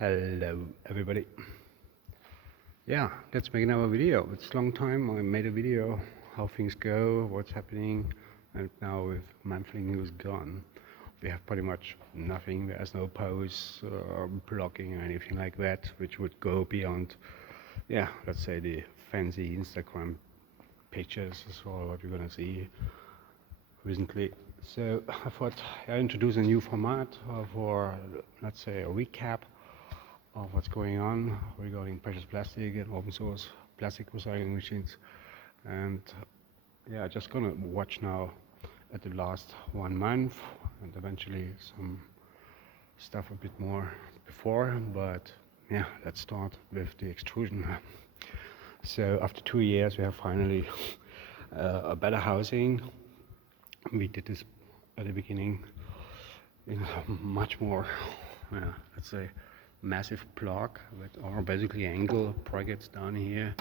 Hello everybody. Yeah, let's make another video. It's a long time I made a video how things go, what's happening, and now with monthly news gone, we have pretty much nothing. There's no posts or blogging or anything like that, which would go beyond, yeah, let's say the fancy Instagram pictures is all what we're gonna see recently. So I thought I introduce a new format for, let's say, a recap of what's going on regarding precious plastic and open source plastic recycling machines. And yeah, just gonna watch now at the last 1 month and eventually some stuff a bit more before, but yeah, let's start with the extrusion. So after 2 years we have finally a better housing. We did this at the beginning in a much more, let's say, massive block with our basically angle brackets down here.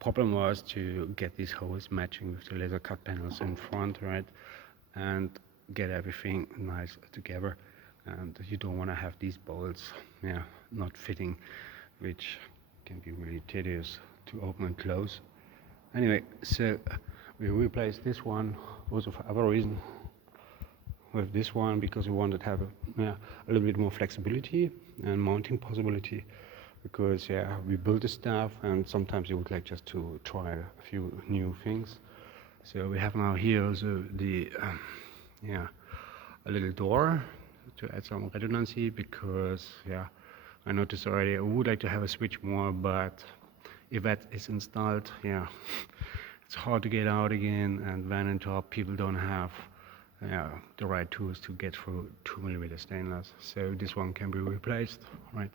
Problem was to get these holes matching with the laser cut panels in front, right, and get everything nice together. And you don't want to have these bolts, not fitting, which can be really tedious to open and close. Anyway, so we replaced this one also for other reason with this one because we wanted to have a little bit more flexibility and mounting possibility, because we build the stuff and sometimes you would like just to try a few new things. So we have now here also the a little door to add some redundancy, because I noticed already I would like to have a switch more, but if that is installed, it's hard to get out again, and then on top people don't have the right tools to get through 2mm stainless. So this one can be replaced, right?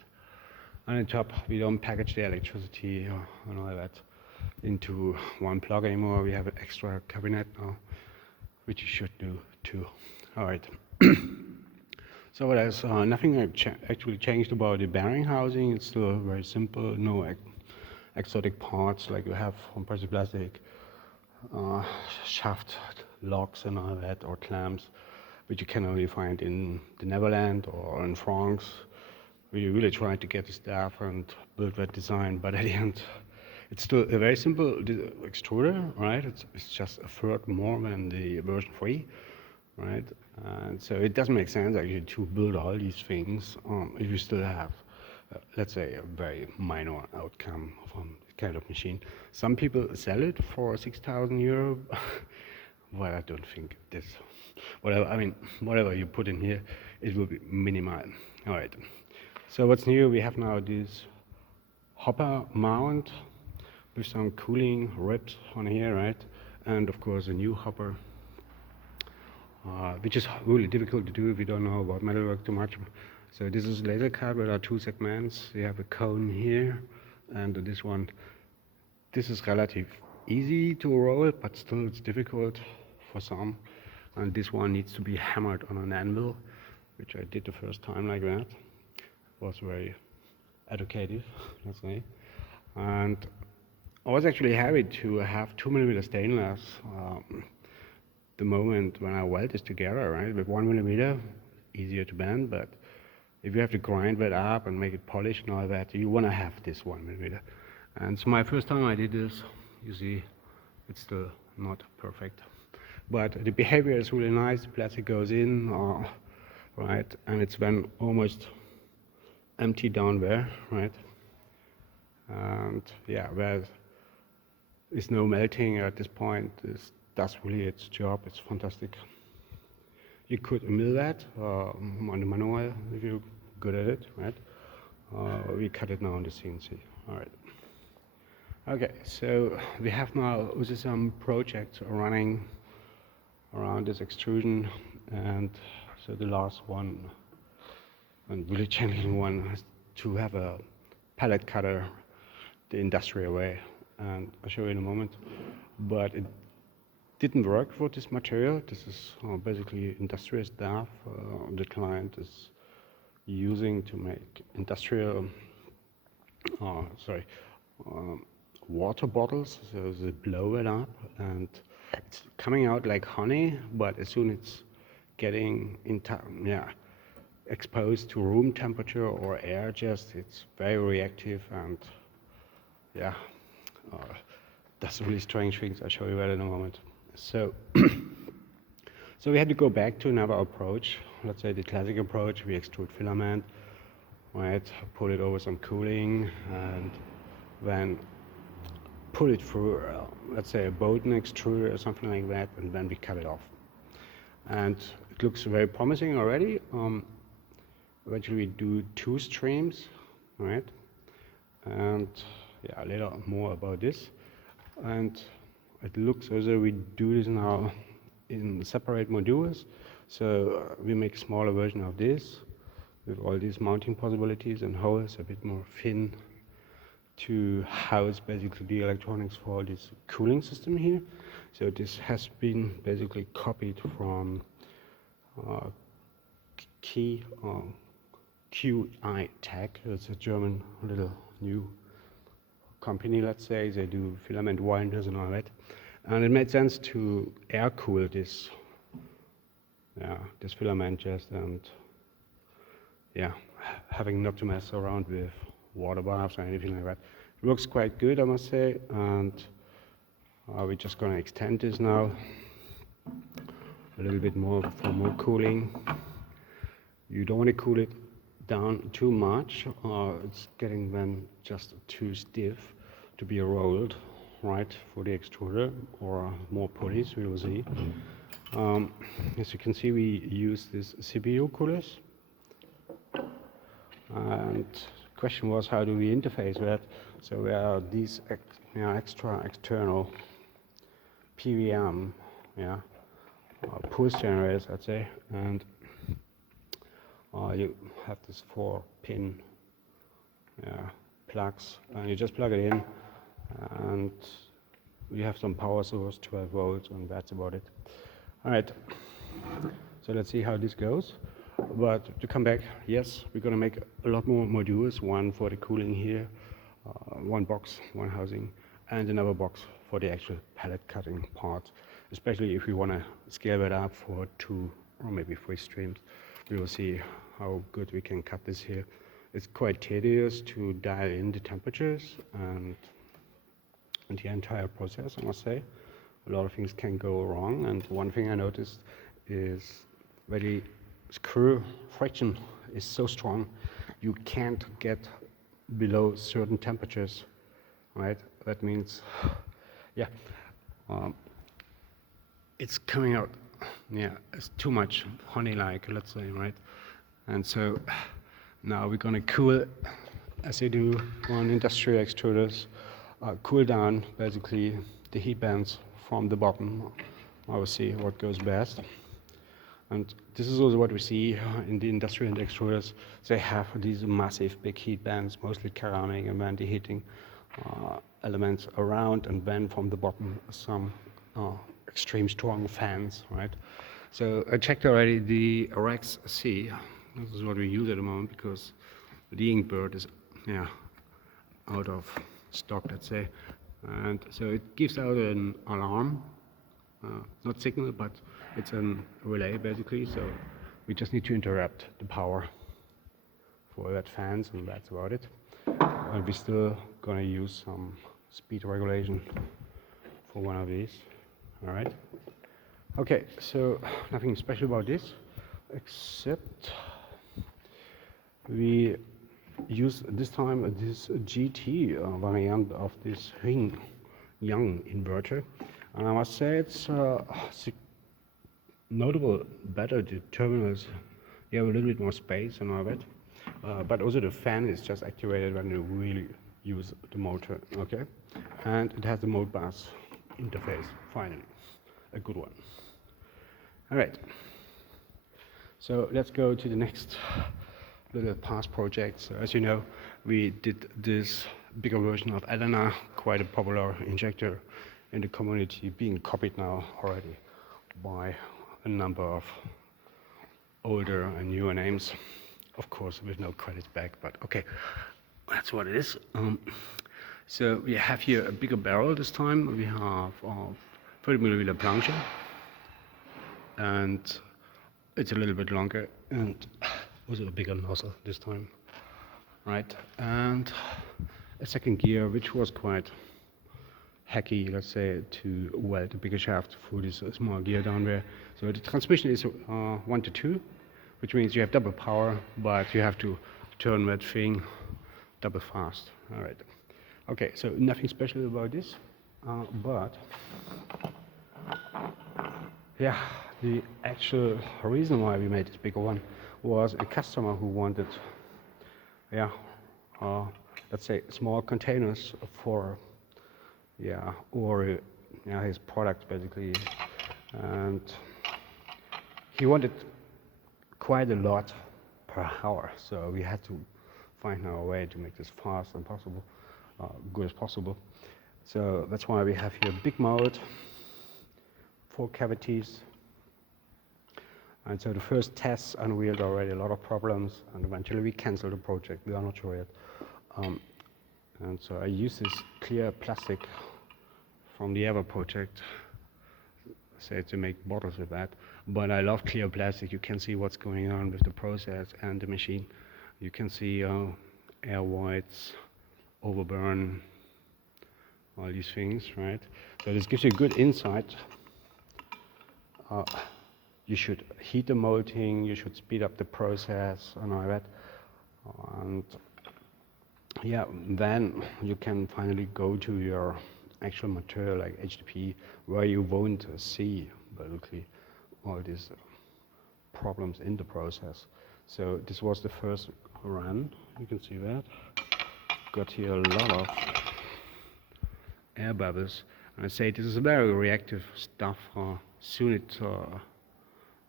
And on top we don't package the electricity and all that into one plug anymore. We have an extra cabinet now, which you should do too. All right. So there's nothing actually changed about the bearing housing. It's still very simple, no exotic parts like you have from precious plastic, shaft locks and all that, or clamps, which you can only find in the Netherlands or in France. We really tried to get the staff and build that design, but at the end it's still a very simple extruder, right? It's just a third more than the version 3, right? And so it doesn't make sense actually to build all these things if you still have let's say a very minor outcome from this kind of machine. Some people sell it for 6,000 euro. Well, I don't think this. Whatever you put in here, it will be minimal. All right. So what's new? We have now this hopper mount with some cooling ribs on here, right? And of course a new hopper, which is really difficult to do if you don't know about metalwork too much. So this is laser cut. There are 2 segments. You have a cone here, and this one. This is relative easy to roll, but still it's difficult for some. And this one needs to be hammered on an anvil, which I did the first time like that. It was very educative, let's say. And I was actually happy to have 2mm stainless the moment when I weld this together, right? With 1mm, easier to bend, but if you have to grind that up and make it polished and all that, you want to have this 1mm. And so my first time I did this, you see, it's still not perfect. But the behavior is really nice. The plastic goes in, right, and it's then almost empty down there, right? And there is no melting at this point. This does really its job. It's fantastic. You could mill that on the manual if you're good at it, right? We cut it now on the CNC. All right. Okay, so we have now also some projects running around this extrusion, and so the last one, and really challenging one, is to have a pallet cutter the industrial way, and I'll show you in a moment. But it didn't work for this material. This is basically industrial stuff the client is using to make industrial, water bottles. So they blow it up and it's coming out like honey, but as soon as it's getting into exposed to room temperature or air, just it's very reactive and yeah, uh, does really strange things. I'll show you that in a moment. So, so we had to go back to another approach. Let's say the classic approach, we extrude filament, right? Put it over some cooling and then put it through, let's say a Bowden extruder or something like that, and then we cut it off. And it looks very promising already. Eventually we do 2 streams, right? And yeah, later more about this. And it looks as though we do this now in separate modules. So we make a smaller version of this with all these mounting possibilities and holes, a bit more thin to house basically the electronics for this cooling system here. So this has been basically copied from QI Tech. It's a German little new company, let's say. They do filament winders and all that. And it made sense to air cool this filament just, and yeah, having not to mess around with water baths or anything like that. It works quite good, I must say, and we're just going to extend this now a little bit more for more cooling. You don't want to cool it down too much, it's getting then just too stiff to be rolled, right, for the extruder, or more pulleys, we will see. As you can see, we use this CPU coolers. And the question was, how do we interface that? So there are these extra external PWM, pulse generators, I'd say, and you have this 4-pin plugs, and you just plug it in, and we have some power source, 12 volts, and that's about it. All right, so let's see how this goes. But to come back, yes, we're going to make a lot more modules, one for the cooling here, one box, one housing, and another box for the actual pallet cutting part, especially if we want to scale it up for 2 or maybe 3 streams. We will see how good we can cut this here. It's quite tedious to dial in the temperatures and the entire process, I must say. A lot of things can go wrong, and one thing I noticed is that the screw friction is so strong you can't get below certain temperatures, right? That means, it's coming out, it's too much honey-like, let's say, right? And so now we're gonna cool, as they do on industrial extruders, cool down basically the heat bands from the bottom. I will see what goes best. And this is also what we see in the industrial extruders. They have these massive big heat bands, mostly ceramic, and then the heating elements around, and then from the bottom some extreme strong fans, right? So I checked already the Rex C. This is what we use at the moment because the Inkbird is out of stock, let's say. And so it gives out an alarm, not signal, but it's a relay basically. So we just need to interrupt the power for that fans, and that's about it. And we're still gonna use some speed regulation for one of these. All right. Okay, so nothing special about this, except we use this time this GT variant of this Ring Young inverter, and I must say it's notable better. The terminals, you have a little bit more space and all that, but also the fan is just activated when you really use the motor, okay? And it has the Modbus interface, finally, a good one. All right, so let's go to the next little past project. So as you know, we did this bigger version of Elena, quite a popular injector in the community, being copied now already by a number of older and newer names, of course with no credits back, but okay, that's what it is. So we have here a bigger barrel this time. We have 30mm planche, and it's a little bit longer, and Also a bigger nozzle this time, right? And a second gear, which was quite hacky, let's say, to weld a bigger shaft through this small gear down there. So the transmission is 1 to 2, which means you have double power, but you have to turn that thing double fast. All right. Okay, so nothing special about this, but yeah, the actual reason why we made this bigger one was a customer who wanted, yeah, let's say small containers for, yeah, or yeah, his products basically, and he wanted quite a lot per hour, so we had to find our way to make this fast and possible, good as possible. So that's why we have here a big mold, 4 cavities. And so the first tests unveiled already a lot of problems, and eventually we canceled the project. We are not sure yet. And so I use this clear plastic from the other project, say, to make bottles with that. But I love clear plastic. You can see what's going on with the process and the machine. You can see air voids, overburn, all these things, right? So this gives you a good insight. You should heat the molding, you should speed up the process and all that. And yeah, then you can finally go to your actual material like HDP, where you won't see basically all these problems in the process. So this was the first run, you can see that. Got here a lot of air bubbles. And I say this is very reactive stuff. Soon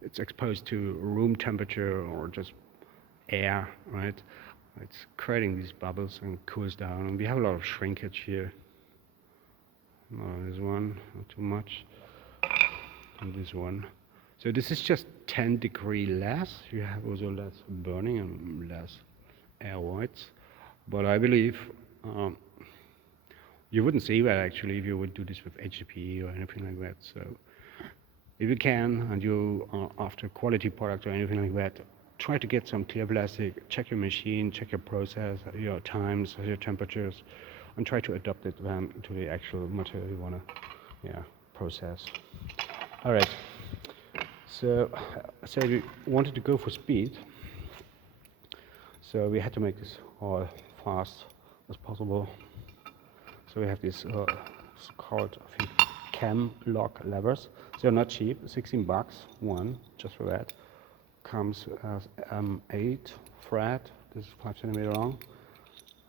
it's exposed to room temperature or just air, right? It's creating these bubbles and cools down. And we have a lot of shrinkage here. This one, not too much. And this one. So this is just 10 degrees less. You have also less burning and less air voids. But I believe you wouldn't see that actually if you would do this with HDPE or anything like that. So if you can, and you are after quality product or anything like that, try to get some clear plastic, check your machine, check your process, your times, your temperatures, and try to adapt it then to the actual material you want to process. All right, so we wanted to go for speed, so we had to make this all fast as possible. So we have this called, I think, cam lock levers. They're not cheap, 16 bucks, one, just for that. Comes as 8 thread, this is 5 centimeter long.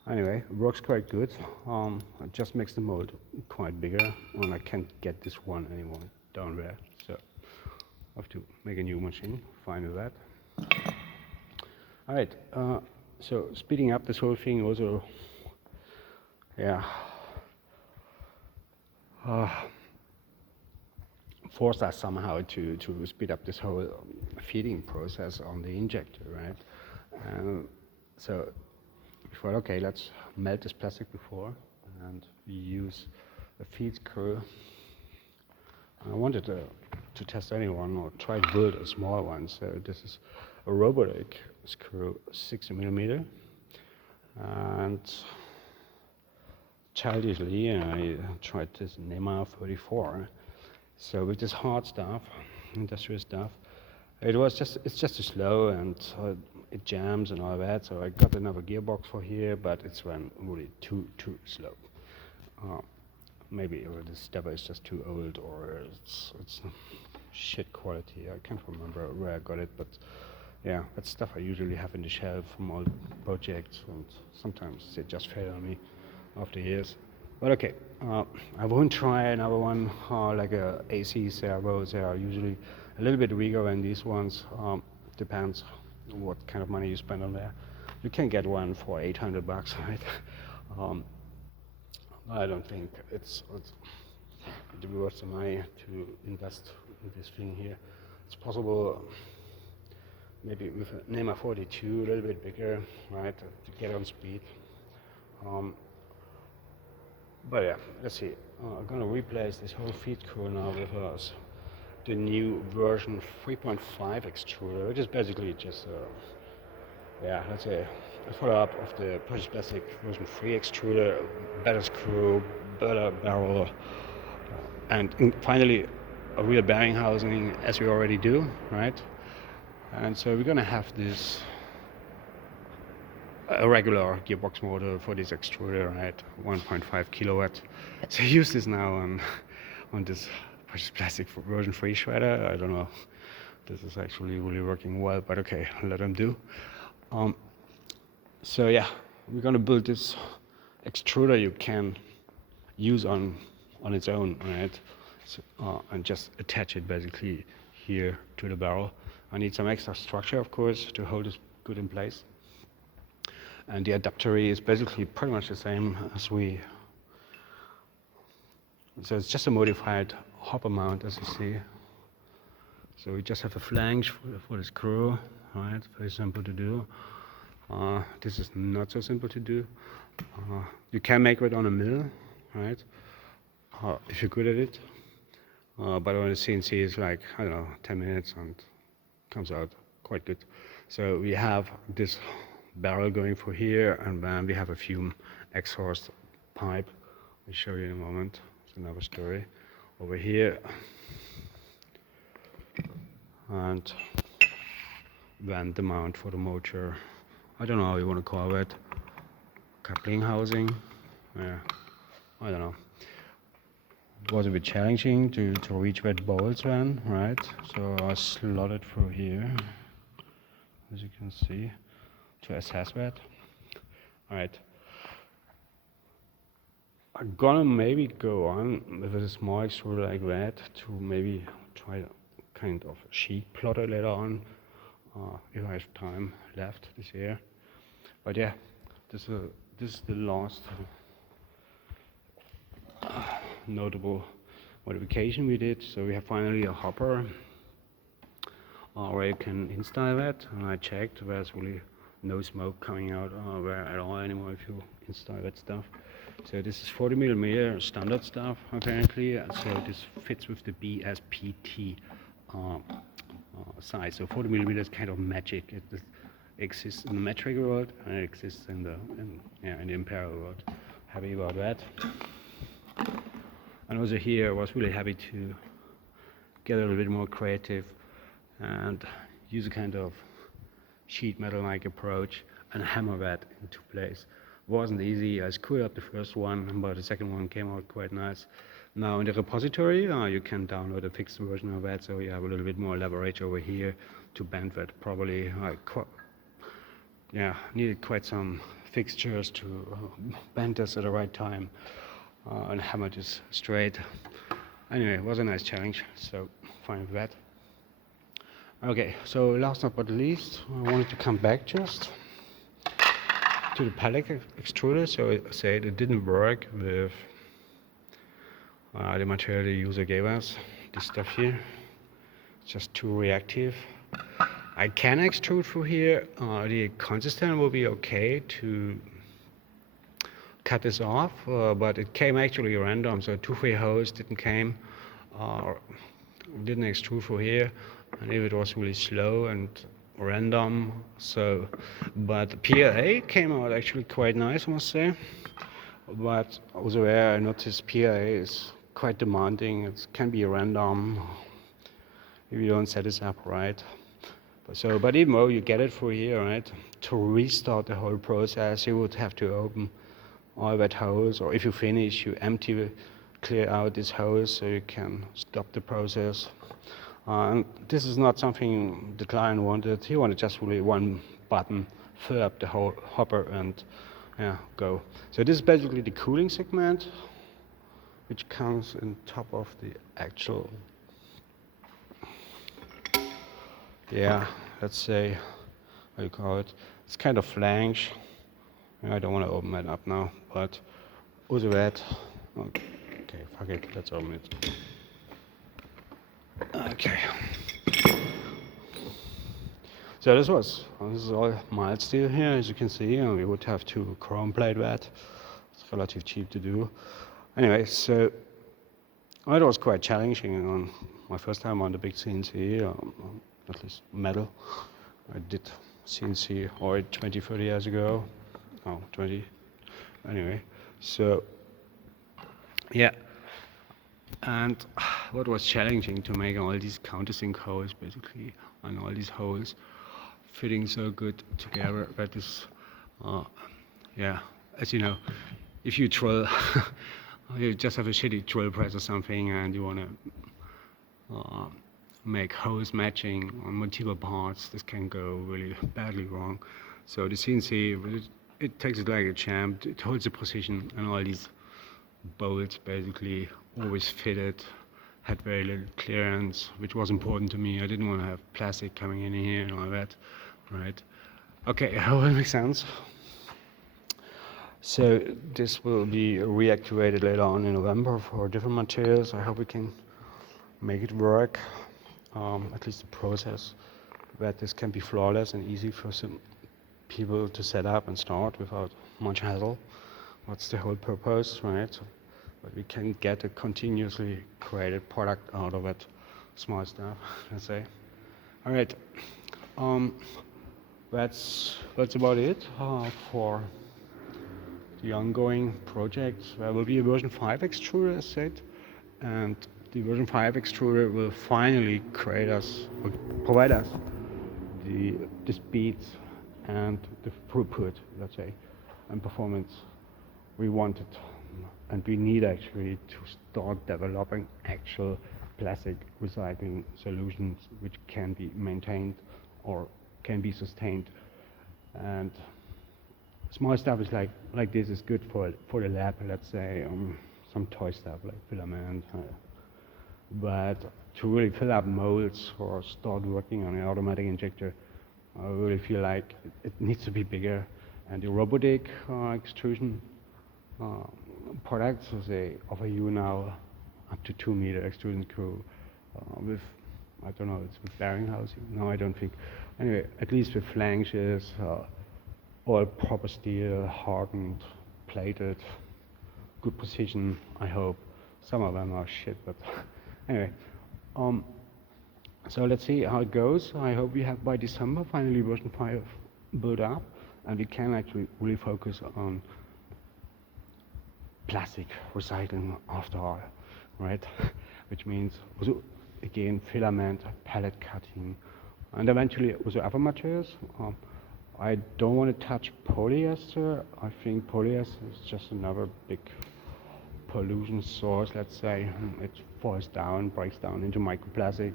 Anyway, it works quite good. It just makes the mold quite bigger, and I can't get this one anymore down there. So I have to make a new machine, fine with that. All right, so speeding up this whole thing also, forced us somehow to speed up this whole feeding process on the injector, right? So we thought, okay, let's melt this plastic before, and we use a feed screw. I wanted to test anyone or try to build a small one. So this is a robotic screw, 60 millimeter, and childishly I tried this NEMA 34. So with this hard stuff, industrial stuff, it's just too slow, and it jams and all that. So I got another gearbox for here, but it's run really too slow. Maybe the stepper is just too old, or it's shit quality. I can't remember where I got it, but yeah, that's stuff I usually have in the shelf from old projects, and sometimes they just fail on me after years. But okay, I won't try another one like a AC servos. They are usually a little bit weaker than these ones. Depends what kind of money you spend on there. You can get one for 800 bucks, right? I don't think it's worth the money to invest in this thing here. It's possible maybe with a NEMA 42, a little bit bigger, right, to get on speed. But yeah, let's see. I'm gonna replace this whole feed screw now with the new version 3.5 extruder, which is basically just yeah, let's say a follow-up of the purchase plastic version 3 extruder, better screw, better barrel, and finally a real bearing housing as we already do, right? And so we're gonna have this a regular gearbox motor for this extruder, right? 1.5 kilowatt. So I use this now on this precious plastic version 3 shredder. I don't know if this is actually really working well, but okay, let them do. So yeah, we're gonna build this extruder you can use on its own, right? So, and just attach it basically here to the barrel. I need some extra structure, of course, to hold this good in place. And the adapter is basically pretty much the same as so it's just a modified hopper mount, as you see. So we just have a flange for the screw, right? Very simple to do. This is not so simple to do. You can make it on a mill, right? If you're good at it. But on the CNC it's like, I don't know, 10 minutes and comes out quite good. So we have this barrel going for here, and then we have a fume exhaust pipe. I'll show you in a moment. It's another story over here. And then the mount for the motor. I don't know how you want to call it. Coupling housing. Yeah, I don't know. It was a bit challenging to reach where the bolts ran, right? So I slotted through here, as you can see, to assess that. Alright. I'm gonna maybe go on with a small extruder like that to maybe try kind of sheet plotter later on, if I have time left this year. But yeah, this is the last notable modification we did. So we have finally a hopper where you can install that, and I checked there's really no smoke coming out there at all anymore if you install that stuff. So this is 40mm standard stuff apparently, so this fits with the BSPT size. So 40mm is kind of magic. It exists in the metric world and it exists in the imperial world. Happy about that. And also here I was really happy to get a little bit more creative and use a kind of sheet metal-like approach and hammer that into place. It wasn't easy. I screwed up the first one, but the second one came out quite nice. Now in the repository, you can download a fixed version of that, so you have a little bit more leverage over here to bend that properly. Needed quite some fixtures to bend this at the right time and hammer this straight. Anyway, it was a nice challenge, so fine with that. Okay, so last but not least, I wanted to come back just to the pellet extruder. So I said it didn't work with the material the user gave us, this stuff here. It's just too reactive. I can extrude through here. The consistent will be okay to cut this off, but it came actually random, so 2-3 holes didn't extrude through here, and if it was really slow and random. So, but the PLA came out actually quite nice, I must say. But also there I noticed PLA is quite demanding. It can be random if you don't set this up right. But even though you get it through here, right, to restart the whole process, you would have to open all that holes, or if you finish, you clear out this hose so you can stop the process. And this is not something the client wanted. He wanted just really one button, fill up the whole hopper and go. So this is basically the cooling segment, which comes on top of the actual, let's say, how you call it. It's kind of flange. I don't want to open that up now, but also that. Okay, fuck it, let's open it. Okay. So this is all mild steel here, as you can see, and we would have to chrome plate that. It's relatively cheap to do. Anyway, so it was quite challenging on my first time on the big CNC, at least metal. I did CNC or 20, 30 years ago. Oh, 20. Anyway, so yeah. And what was challenging to make all these countersink holes basically, and all these holes fitting so good together that is, yeah, as you know, if you drill, you just have a shitty drill press or something and you want to make holes matching on multiple parts, this can go really badly wrong. So the CNC, it takes it like a champ, it holds the position, and all these bolts basically always fitted, had very little clearance, which was important to me. I didn't want to have plastic coming in here and all that, right? Okay, I hope it makes sense. So this will be reactivated later on in November for different materials. I hope we can make it work, at least the process, that this can be flawless and easy for some people to set up and start without much hassle. What's the whole purpose, right? But we can get a continuously created product out of it, small stuff, let's say. All right, that's about it for the ongoing project. There will be a version 5 extruder, as said, and the version 5 extruder will finally provide us the speeds and the throughput, let's say, and performance we wanted. And we need actually to start developing actual plastic recycling solutions which can be maintained or can be sustained. And small stuff is like this is good for the lab, let's say, some toy stuff like filament. But to really fill up molds or start working on an automatic injector, I really feel like it needs to be bigger. And the robotic extrusion products, so they offer you now up to 2 meter extrusion screw with, I don't know, it's with bearing housing. No, I don't think. Anyway, at least with flanges, all proper steel, hardened, plated, good precision, I hope. Some of them are shit, but anyway. So let's see how it goes. I hope we have by December finally version 5 built up, and we can actually really focus on plastic recycling after all, right? Which means also again filament, pellet cutting, and eventually also other materials. I don't want to touch polyester. I think polyester is just another big pollution source, let's say. It falls down, breaks down into microplastic,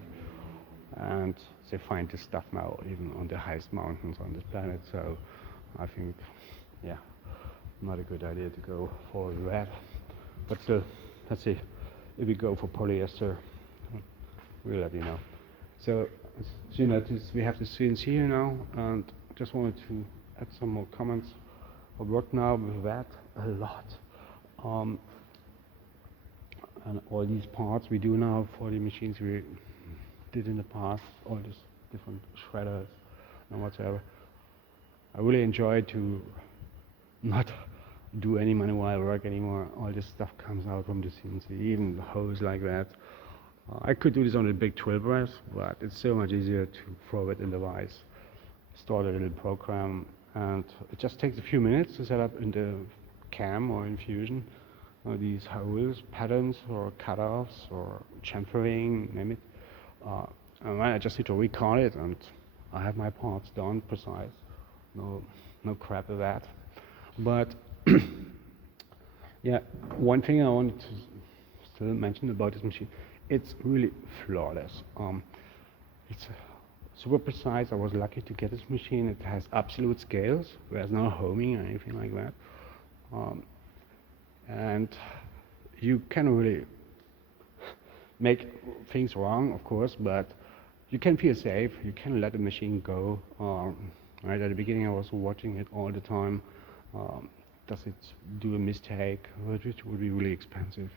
and they find this stuff now even on the highest mountains on this planet. So I think, yeah, not a good idea to go for that. But still, let's see. If we go for polyester, we'll let you know. So as you notice, we have the CNC here now, and just wanted to add some more comments. I work now with that a lot. And all these parts we do now for the machines we did in the past, all these different shredders and whatever. I really enjoy to not do any manual work anymore. All this stuff comes out from the CNC, even the hose like that. I could do this on a big drill press, but it's so much easier to throw it in the vise, start a little program, and it just takes a few minutes to set up in the CAM or in Fusion these holes, patterns, or cutoffs, or chamfering, name it. And I just need to recall it, and I have my parts done, precise. No crap with that. But yeah, one thing I wanted to still mention about this machine, it's really flawless. It's super precise. I was lucky to get this machine. It has absolute scales. There's no homing or anything like that. And you can really make things wrong, of course, but you can feel safe. You can let the machine go. Right at the beginning, I was watching it all the time. Does it do a mistake, which would be really expensive?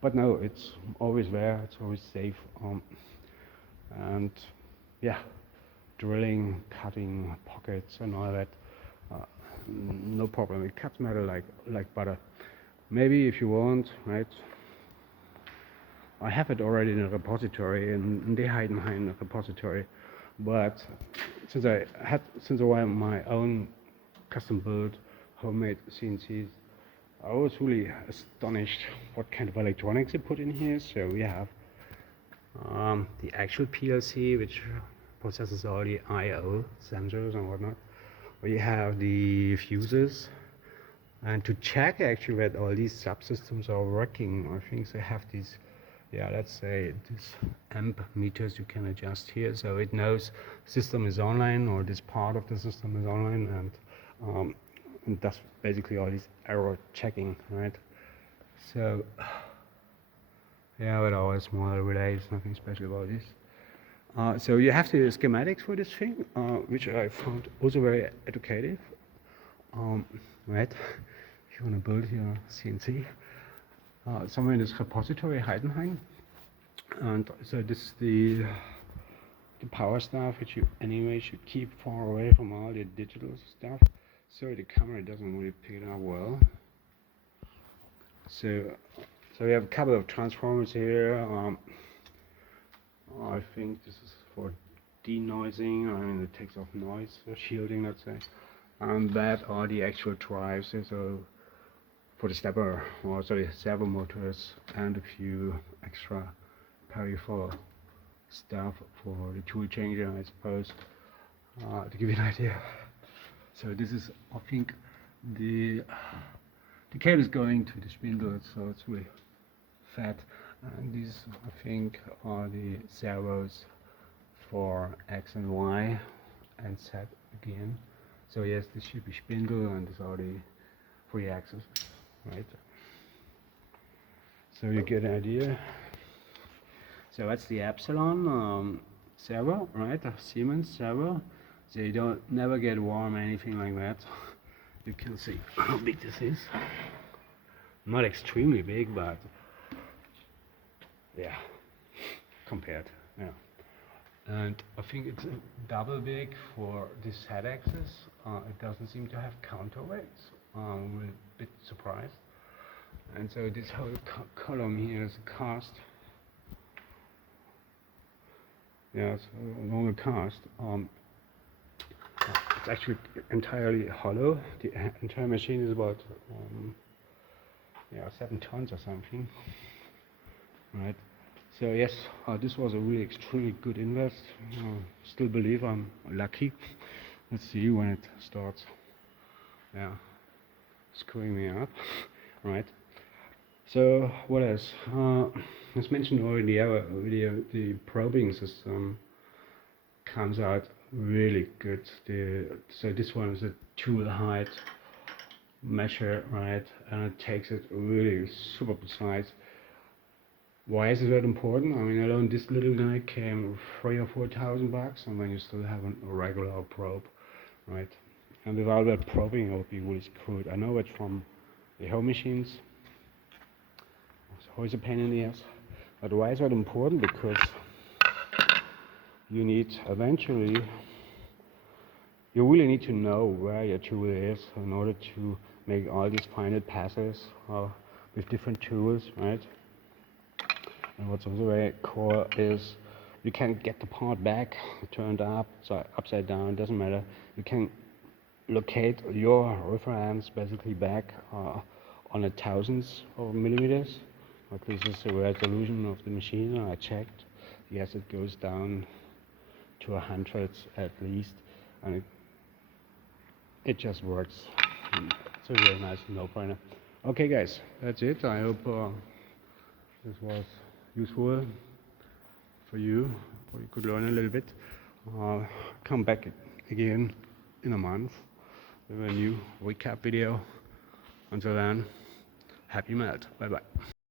But no, it's always there. It's always safe. And yeah, drilling, cutting pockets, and all that. No problem. It cuts metal like butter. Maybe if you want, right? I have it already in a repository, in the Heidenhain repository. But since I have my own custom built homemade CNCs, I was really astonished what kind of electronics they put in here. So we have the actual PLC, which processes all the I/O sensors and whatnot. We have the fuses, and to check actually that all these subsystems are working, I think they have these, yeah, let's say these amp meters you can adjust here, so it knows system is online or this part of the system is online, and that's basically all this error checking, right? So yeah, but all small relays, nothing special about this. So you have the schematics for this thing, which I found also very educative. Right, if you want to build your CNC, somewhere in this repository Heidenheim, and so this is the power stuff, which you anyway should keep far away from all the digital stuff, so the camera doesn't really pick it up well. So we have a couple of transformers here. I think this is for denoising. I mean, it takes off noise shielding, let's say. And that are the actual drives. So for the stepper, or sorry, servo motors, and a few extra peripheral stuff for the tool changer, I suppose, to give you an idea. So this is, I think, the cable is going to the spindle, so it's really fat. And these, I think, are the servos for X and Y and Z again. So yes, this should be spindle, and these are the 3 axes, right? So you get an idea. So that's the Epsilon servo, right? A Siemens servo. So you don't never get warm, anything like that. You can see how big this is. Not extremely big, but yeah, compared, yeah. And I think it's double big for this head axis. It doesn't seem to have counterweights. I'm a bit surprised. And so this whole column here is cast. Yeah, it's a normal cast. It's actually entirely hollow. The entire machine is about 7 tons or something, right? So yes, this was a really extremely good invest. Still believe I'm lucky. Let's see when it starts, yeah, screwing me up, right? So what else? As mentioned already, the probing system comes out really good. So this one is a tool height measure, right, and it takes it really super precise. Why is it that important? I mean, alone this little guy came 3,000 or 4,000 bucks, and then you still have a regular probe, right? And without that probing, it would be really screwed. I know it from the home machines. It's always a pain in the ass. But why is that important? Because you need eventually, you really need to know where your tool is in order to make all these final passes with different tools, right? And what's also very cool is you can get the part back, turned up, so upside down, doesn't matter. You can locate your reference basically back on a thousandths of millimeters. Like this is the resolution of the machine. I checked. Yes, it goes down to 100 at least, and it just works. It's a really nice no-brainer. Okay, guys, that's it. I hope this was useful for you, or you could learn a little bit. Come back again in a month with a new recap video. Until then, happy melt. Bye bye.